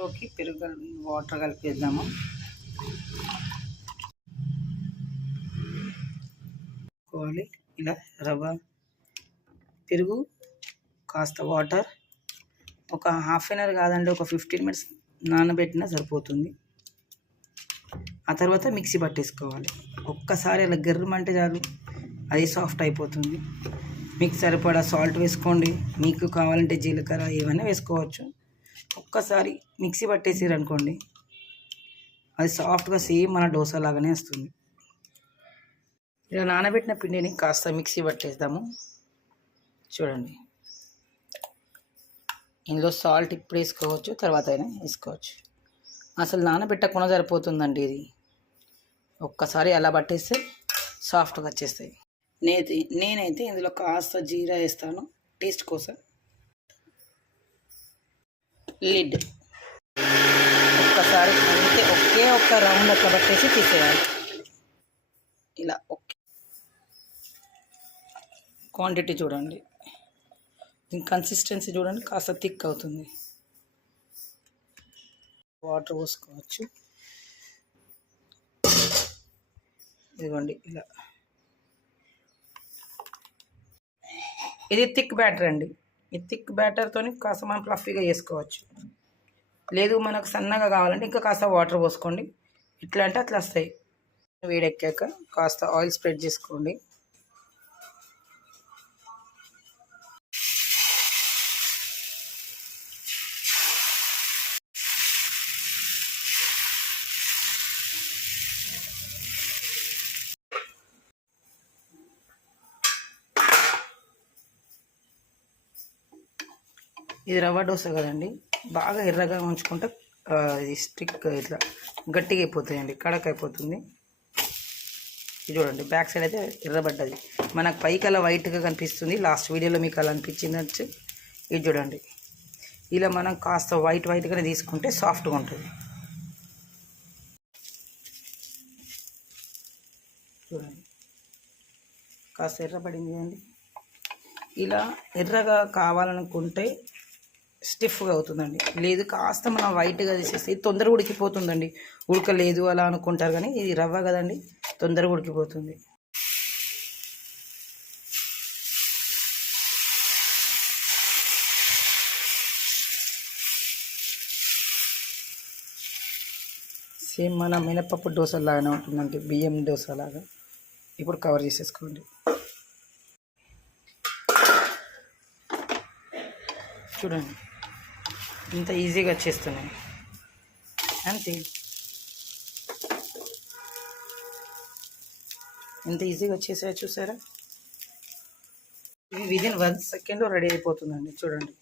పెరుగు వాటర్ కలిపేద్దాము. ఇలా రవ్వ, పెరుగు, కాస్త వాటర్, ఒక హాఫ్ అన్ అవర్ కాదండి, ఒక 15 మినిట్స్ నానబెట్టినా సరిపోతుంది. ఆ తర్వాత మిక్సీ పట్టేసుకోవాలి. ఒక్కసారి అలా గర్రమంటే చాలు, అది సాఫ్ట్ అయిపోతుంది. మీకు సరిపడా సాల్ట్ వేసుకోండి. మీకు కావాలంటే జీలకర్ర ఏమైనా వేసుకోవచ్చు. ఒక్కసారి మిక్సీ పట్టేసారు అనుకోండి, అది సాఫ్ట్గా సేమ్ మన డోసా లాగానే వస్తుంది. ఇలా నానబెట్టిన పిండిని కాస్త మిక్సీ పట్టేద్దాము. చూడండి, ఇందులో సాల్ట్ ఇప్పుడు వేసుకోవచ్చు, తర్వాత అయినా వేసుకోవచ్చు. అసలు నానబెట్టకుండా సరిపోతుందండి ఇది. ఒక్కసారి అలా పట్టేస్తే సాఫ్ట్గా వచ్చేస్తాయి. నేనైతే ఇందులో కాస్త జీరా వేస్తాను టేస్ట్ కోసం. లిడ్ ఒక్కసారి అంతే, ఒక్క రౌండ్ అట్లా పట్టేసి తీసేయాలి. ఇలా క్వాంటిటీ చూడండి, దీని కన్సిస్టెన్సీ చూడండి, కాస్త థిక్ అవుతుంది. వాటర్ పోసుకోవచ్చు. ఇదిగోండి ఇలా. ఇది థిక్ బ్యాటర్ అండి. ఈ థిక్ బ్యాటర్తో కాస్త మనం ఫ్లఫీగా చేసుకోవచ్చు. లేదు మనకు సన్నగా కావాలంటే ఇంకా కాస్త వాటర్ పోసుకోండి. ఇట్లా అంటే అట్లా వస్తాయి. వేడెక్కాక కాస్త ఆయిల్ స్ప్రెడ్ చేసుకోండి. ఇది రవ్వ దోశ కదండి, బాగా ఎర్రగా ఉంచుకుంటే ఇది స్టిక్ ఇట్లా గట్టిగా అయిపోతాయండి, కడక్ అయిపోతుంది. ఇది చూడండి, బ్యాక్ సైడ్ అయితే ఎర్రబడ్డది, మనకు పైకి అలా వైట్గా కనిపిస్తుంది. లాస్ట్ వీడియోలో మీకు అలా అనిపించింది. ఇది చూడండి, ఇలా మనం కాస్త వైట్గానే తీసుకుంటే సాఫ్ట్గా ఉంటుంది. చూడండి, కాస్త ఎర్రబడింది అండి. ఇలా ఎర్రగా కావాలనుకుంటే స్టిఫ్గా అవుతుందండి. లేదు కాస్త మనం వైట్గా తీసేస్తే తొందరగా ఉడికిపోతుందండి. ఉడకలేదు అలా అనుకుంటారు, కానీ ఇది రవ్వ కదండి, తొందరగా ఉడికిపోతుంది. సేమ్ మన మినపప్పు దోశలాగానే ఉంటుందండి, బియ్యం దోశలాగా. ఇప్పుడు కవర్ చేసేసుకోండి. చూడండి, ఇంత ఈజీగా వచ్చేస్తున్నాయి అంతే. ఎంత ఈజీగా వచ్చేసాయో చూసారా? ఇది విదిన్ 1 సెకండ్లో రెడీ అయిపోతుందండి. చూడండి.